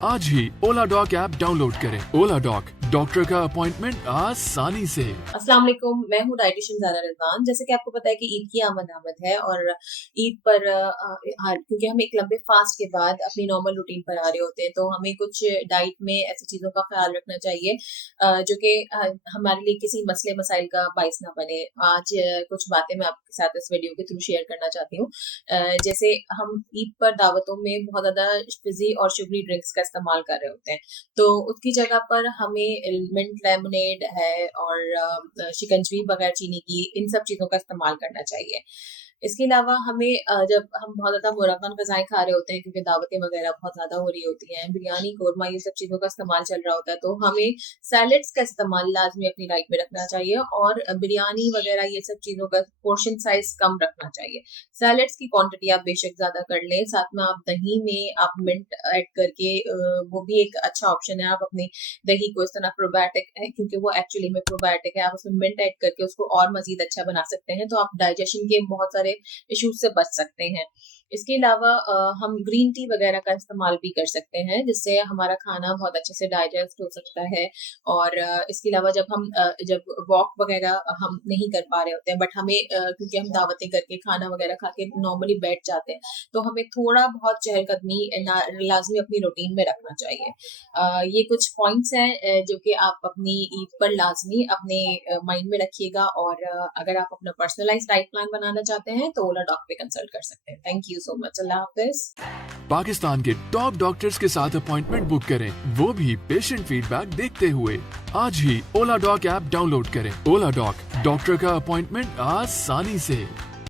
आज ही ओला dock app download करें। ओला dock, doctor का अपॉइंटमेंट आसानी से। अस्सलाम वालेकुम, मैं हूँ डाइटिशियन ज़ारा रिजवान। जैसे कि आपको पता है कि ईद की आमद है और ईद पर क्योंकि हम एक लंबे फास्ट के बाद अपनी नॉर्मल रूटीन पर आ रहे होते हैं, तो हमें कुछ डाइट में ऐसी चीज़ों का ख्याल रखना चाहिए जो कि हमारे लिए किसी मसले मसाइल का बाइस ना बने। आज कुछ बातें मैं आपके साथ इस वीडियो के थ्रू शेयर करना चाहती हूँ। जैसे हम ईद पर दावतों में बहुत ज़्यादा फिज़ी और शुगरी ड्रिंक्स का इस्तेमाल कर रहे होते हैं, तो उसकी जगह पर हमें मिंट लेमनेड है और शिकंजवी बगैर चीनी की, इन सब चीज़ों का इस्तेमाल करना चाहिए। इसके अलावा हमें जब हम बहुत ज़्यादा मुरक्कन ग़िज़ाएँ खा रहे होते हैं क्योंकि दावतें वगैरह बहुत ज़्यादा हो रही होती हैं, बिरयानी, कोरमा ये सब चीज़ों का इस्तेमाल चल रहा होता है, तो हमें सैलेड्स का इस्तेमाल लाज़मी अपनी डाइट में रखना चाहिए और बिरयानी वगैरह ये सब चीज़ों का पोर्शन साइज़ कम रखना चाहिए। सैलेड्स की क्वांटिटी आप बेशक ज़्यादा कर लें, साथ में आप दही में आप मिंट ऐड करके वो भी एक अच्छा ऑप्शन है। आप अपनी दही को इस तरह प्रोबायोटिक है क्योंकि वो एक्चुअली में प्रोबायोटिक है, आप उसमें मिंट ऐड करके उसको और मज़ीद अच्छा बना सकते हैं, तो आप डाइजेशन के बहुत सारे इश्यूज से बच सकते हैं। इसके अलावा हम ग्रीन टी वगैरह का इस्तेमाल भी कर सकते हैं, जिससे हमारा खाना बहुत अच्छे से डाइजेस्ट हो सकता है। और इसके अलावा जब वॉक वगैरह हम नहीं कर पा रहे होते हैं, बट हमें क्योंकि हम दावतें करके खाना वगैरह खा के नॉर्मली बैठ जाते हैं, तो हमें थोड़ा बहुत चहलकदमी लाज़मी अपनी रूटीन में रखना चाहिए। ये कुछ पॉइंट्स हैं जो कि आप अपनी ईद पर लाज़मी अपने माइंड में रखिएगा और अगर आप अपना पर्सनलाइज़्ड डाइट प्लान बनाना चाहते हैं, तो ओला डॉक पे कंसल्ट कर सकते हैं। Thank you so much. अल्लाह हाफ़िज़। पाकिस्तान के टॉप डॉक्टर्स के साथ अपॉइंटमेंट बुक करें, वो भी पेशेंट फीडबैक देखते हुए। आज ही ओला डॉक ऐप डाउनलोड करें। ओला डॉक, डॉक्टर का अपॉइंटमेंट आसानी से।